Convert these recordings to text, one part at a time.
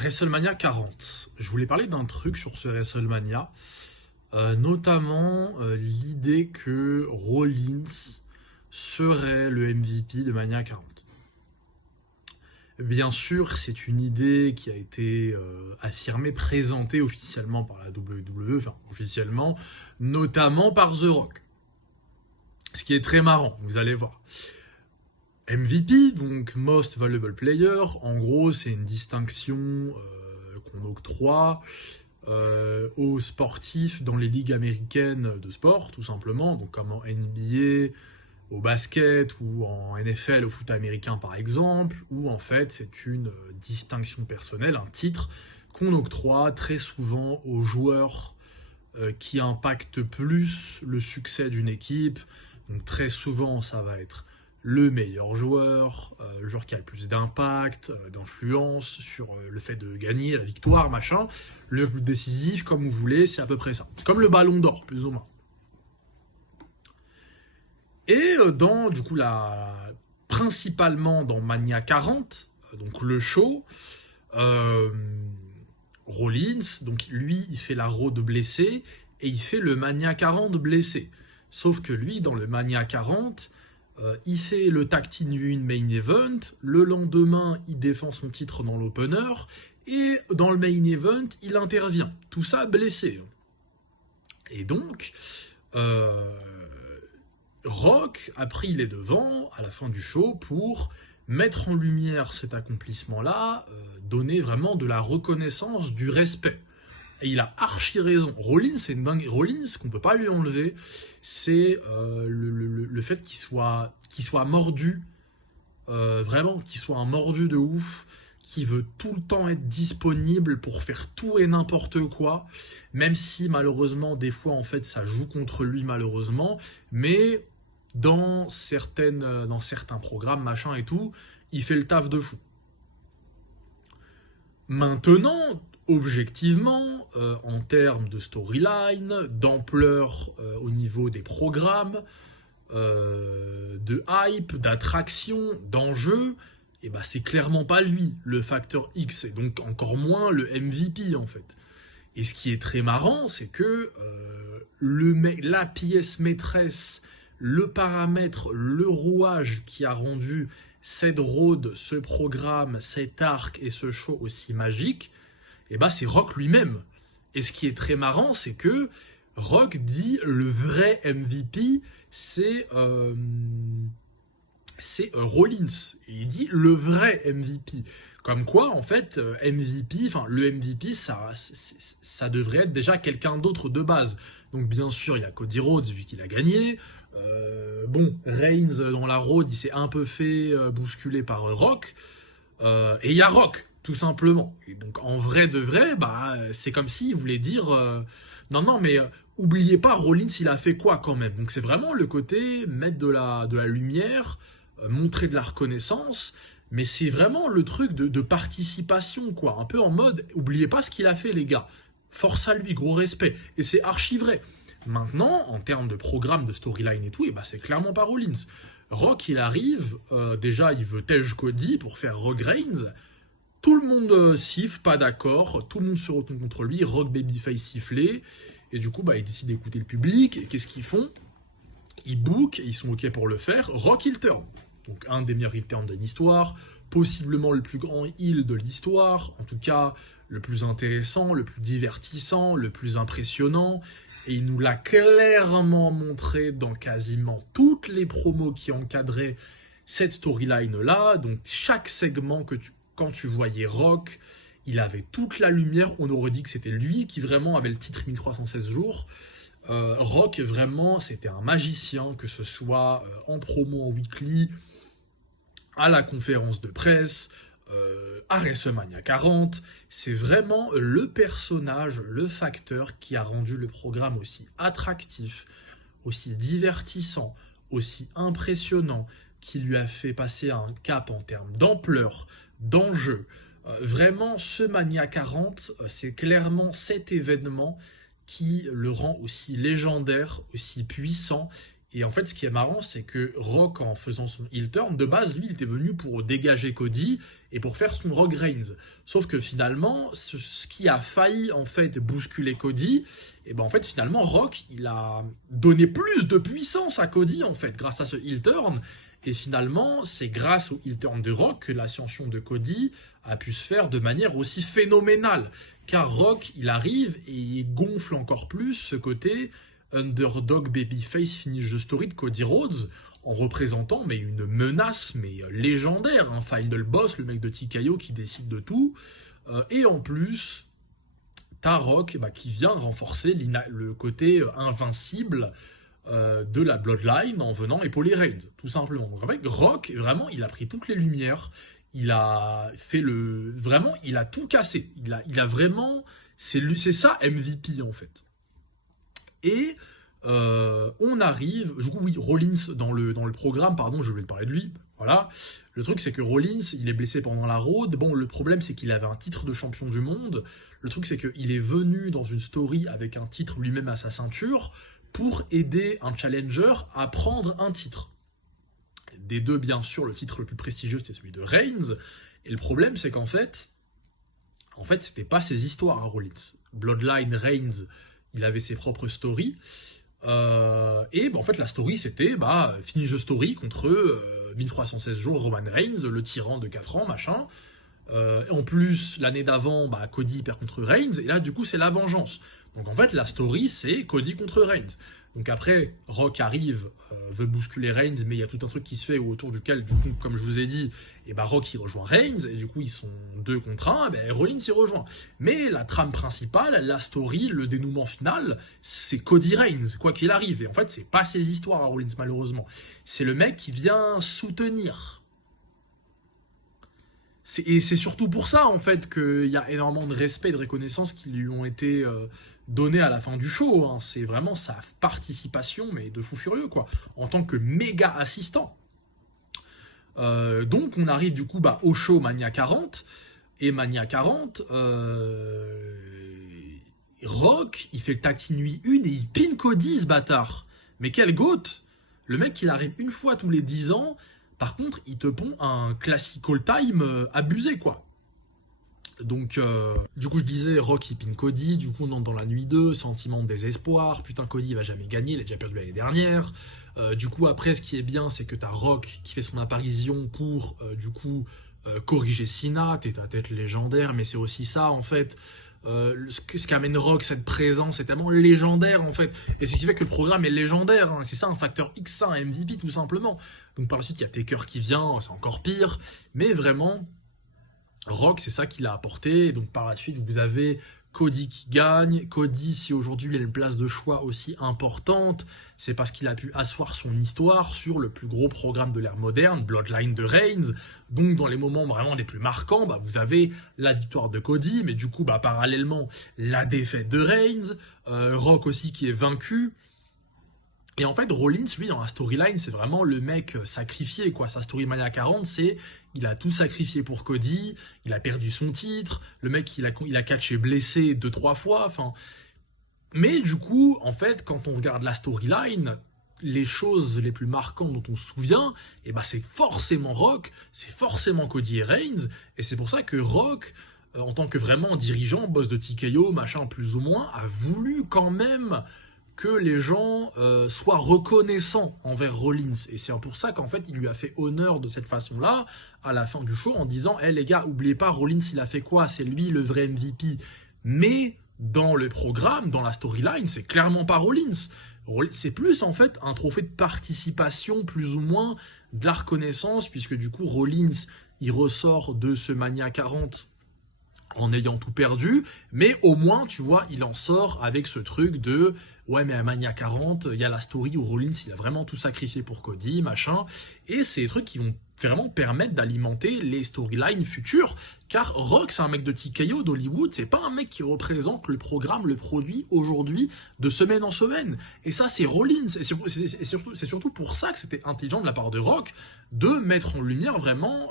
WrestleMania 40. Je voulais parler d'un truc sur ce WrestleMania, notamment l'idée que Rollins serait le MVP de Mania 40. Bien sûr, c'est une idée qui a été affirmée, présentée officiellement par la WWE, enfin officiellement, notamment par The Rock. Ce qui est très marrant, vous allez voir. MVP, donc Most Valuable Player, en gros c'est une distinction qu'on octroie aux sportifs dans les ligues américaines de sport, tout simplement, donc comme en NBA, au basket ou en NFL, au foot américain par exemple, où en fait c'est une distinction personnelle, un titre qu'on octroie très souvent aux joueurs qui impactent plus le succès d'une équipe. Donc très souvent ça va être le meilleur joueur, le joueur qui a le plus d'impact, d'influence sur le fait de gagner, la victoire, machin, le plus décisif, comme vous voulez, c'est à peu près ça. Comme le ballon d'or, plus ou moins. Et du coup, principalement dans Mania 40, donc le show, Rollins, donc lui, il fait la road blessé, et il fait le Mania 40 blessé. Sauf que lui, dans le Mania 40, il fait le Tag Team Win Main Event, le lendemain, il défend son titre dans l'opener, et dans le Main Event, il intervient. Tout ça blessé. Et donc, Rock a pris les devants à la fin du show pour mettre en lumière cet accomplissement-là, donner vraiment de la reconnaissance, du respect. Et il a archi raison. Rollins, c'est une dingue. Rollins, qu'on peut pas lui enlever, c'est le fait qu'il soit mordu, vraiment, qu'il soit un mordu de ouf, qui veut tout le temps être disponible pour faire tout et n'importe quoi, même si malheureusement, des fois, en fait, ça joue contre lui, malheureusement, mais dans certains programmes, machin et tout, il fait le taf de fou. Maintenant, objectivement, en termes de storyline, d'ampleur au niveau des programmes, de hype, d'attraction, d'enjeu, et ben c'est clairement pas lui le facteur X, et donc encore moins le MVP en fait. Et ce qui est très marrant, c'est que la pièce maîtresse, le paramètre, le rouage qui a rendu cette road, ce programme, cet arc et ce show aussi magique, et ben c'est Rock lui-même. Et ce qui est très marrant, c'est que Rock dit le vrai MVP, c'est Rollins. Et il dit le vrai MVP. Comme quoi, en fait, le MVP, ça devrait être déjà quelqu'un d'autre de base. Donc bien sûr, il y a Cody Rhodes, vu qu'il a gagné. Reigns, dans la road, il s'est un peu fait bousculer par Rock. Et il y a Rock, tout simplement. Et donc en vrai de vrai, c'est comme s'il voulait dire non, mais oubliez pas, Rollins, il a fait quoi quand même. Donc c'est vraiment le côté mettre de la lumière, montrer de la reconnaissance, mais c'est vraiment le truc de participation, quoi. Un peu en mode, oubliez pas ce qu'il a fait, les gars. Force à lui, gros respect. Et c'est archi vrai. Maintenant, en termes de programme, de storyline et tout, c'est clairement pas Rollins. Rock, il arrive, déjà, il veut Tej Cody pour faire Rock Reigns. Tout le monde siffle, pas d'accord. Tout le monde se retourne contre lui. Rock Babyface sifflé. Et du coup, il décide d'écouter le public. Et qu'est-ce qu'ils font? Ils bookent, ils sont OK pour le faire. Rock heel turn. Donc, un des meilleurs heel turns de l'histoire. Possiblement le plus grand heel de l'histoire. En tout cas, le plus intéressant, le plus divertissant, le plus impressionnant. Et il nous l'a clairement montré dans quasiment toutes les promos qui encadraient cette storyline-là. Donc, chaque segment quand tu voyais Rock, il avait toute la lumière. On aurait dit que c'était lui qui vraiment avait le titre 1316 jours. Rock, vraiment, c'était un magicien, que ce soit en promo, en weekly, à la conférence de presse, à WrestleMania 40. C'est vraiment le personnage, le facteur qui a rendu le programme aussi attractif, aussi divertissant, aussi impressionnant, qui lui a fait passer un cap en termes d'ampleur, d'enjeu. Vraiment, ce Mania 40, c'est clairement cet événement qui le rend aussi légendaire, aussi puissant Et en fait, ce qui est marrant, c'est que Rock, en faisant son heel turn, de base, lui, il était venu pour dégager Cody et pour faire son Rock Reigns. Sauf que finalement, ce qui a failli, en fait, bousculer Cody, et ben en fait, finalement, Rock, il a donné plus de puissance à Cody, en fait, grâce à ce heel turn. Et finalement, c'est grâce au heel turn de Rock que l'ascension de Cody a pu se faire de manière aussi phénoménale. Car Rock, il arrive et il gonfle encore plus ce côté underdog babyface finish the story de Cody Rhodes en représentant mais une menace mais légendaire, un final boss, le mec de TKO qui décide de tout, et en plus t'as Rock qui vient renforcer le côté invincible de la Bloodline en venant épauler Reigns, tout simplement. Donc en fait Rock, vraiment, il a pris toutes les lumières, il a fait vraiment, il a tout cassé, il a vraiment, c'est ça MVP en fait. Et on arrive, du coup oui, Rollins dans le programme, pardon, je voulais te parler de lui, voilà. Le truc c'est que Rollins, il est blessé pendant la Road, bon le problème c'est qu'il avait un titre de champion du monde, le truc c'est qu'il est venu dans une story avec un titre lui-même à sa ceinture pour aider un challenger à prendre un titre. Des deux bien sûr, le titre le plus prestigieux c'était celui de Reigns, et le problème c'est qu'en fait c'était pas ses histoires à Rollins. Bloodline Reigns, il avait ses propres stories. Et en fait, la story, c'était finish the story contre 1316 jours Roman Reigns, le tyran de 4 ans, machin. En plus, l'année d'avant, Cody perd contre Reigns. Et là, du coup, c'est la vengeance. Donc en fait, la story, c'est Cody contre Reigns. Donc après, Rock arrive, veut bousculer Reigns, mais il y a tout un truc qui se fait autour duquel, du coup, comme je vous ai dit, Rock il rejoint Reigns, et du coup ils sont 2 contre 1, Rollins y rejoint. Mais la trame principale, la story, le dénouement final, c'est Cody Reigns, quoi qu'il arrive. Et en fait, c'est pas ses histoires à Rollins, malheureusement. C'est le mec qui vient soutenir. Et c'est surtout pour ça, en fait, qu'il y a énormément de respect et de reconnaissance qui lui ont été donnés à la fin du show. Hein. C'est vraiment sa participation, mais de fou furieux, quoi, en tant que méga assistant. Donc, on arrive du coup au show Mania 40. Et Mania 40, Rock, il fait le tag team nuit 1 et il pin Cody, ce bâtard. Mais quel goat! Le mec, il arrive une fois tous les 10 ans. Par contre, il te pond un classical time abusé, quoi. Donc, du coup, je disais, Rock, il pin Cody. Du coup, on entre dans la nuit 2, sentiment de désespoir. Putain, Cody, il va jamais gagner, il a déjà perdu l'année dernière. Du coup, après, ce qui est bien, c'est que t'as Rock qui fait son apparition pour, corriger Cena. T'es ta tête légendaire, mais c'est aussi ça, en fait. Ce qu'amène Rock, cette présence, c'est tellement légendaire en fait, et c'est ce qui fait que le programme est légendaire, hein. C'est ça un facteur X, un MVP tout simplement. Donc par la suite il y a Taker qui vient, c'est encore pire, mais vraiment Rock c'est ça qu'il a apporté. Et donc par la suite vous avez Cody qui gagne. Cody, si aujourd'hui il a une place de choix aussi importante, c'est parce qu'il a pu asseoir son histoire sur le plus gros programme de l'ère moderne, Bloodline de Reigns. Donc dans les moments vraiment les plus marquants, vous avez la victoire de Cody, mais du coup parallèlement la défaite de Reigns, Rock aussi qui est vaincu. Et en fait, Rollins, lui, dans la storyline, c'est vraiment le mec sacrifié, quoi. Sa story Mania 40, c'est il a tout sacrifié pour Cody, il a perdu son titre, le mec, il a catché blessé 2-3 fois, enfin. Mais du coup, en fait, quand on regarde la storyline, les choses les plus marquantes dont on se souvient, c'est forcément Rock, c'est forcément Cody et Reigns, et c'est pour ça que Rock, en tant que vraiment dirigeant, boss de TKO, machin, plus ou moins, a voulu quand même que les gens soient reconnaissants envers Rollins. Et c'est pour ça qu'en fait, il lui a fait honneur de cette façon-là, à la fin du show, en disant « les gars, oubliez pas, Rollins, il a fait quoi? C'est lui le vrai MVP. » Mais dans le programme, dans la storyline, c'est clairement pas Rollins. C'est plus, en fait, un trophée de participation, plus ou moins, de la reconnaissance, puisque du coup, Rollins, il ressort de ce Mania 40 en ayant tout perdu, mais au moins, tu vois, il en sort avec ce truc de « ouais, mais à Mania 40, il y a la story où Rollins, il a vraiment tout sacrifié pour Cody, machin », et c'est des trucs qui vont vraiment permettre d'alimenter les storylines futures, car Rock, c'est un mec de TKO, d'Hollywood, c'est pas un mec qui représente le programme, le produit, aujourd'hui, de semaine en semaine, et ça, c'est Rollins, et c'est surtout pour ça que c'était intelligent de la part de Rock, de mettre en lumière vraiment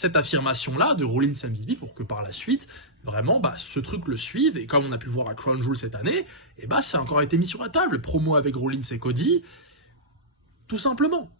cette affirmation-là de Rollins MVP pour que par la suite, vraiment, ce truc le suive. Et comme on a pu le voir à Crown Jewel cette année, et ça a encore été mis sur la table. Promo avec Rollins et Cody, tout simplement.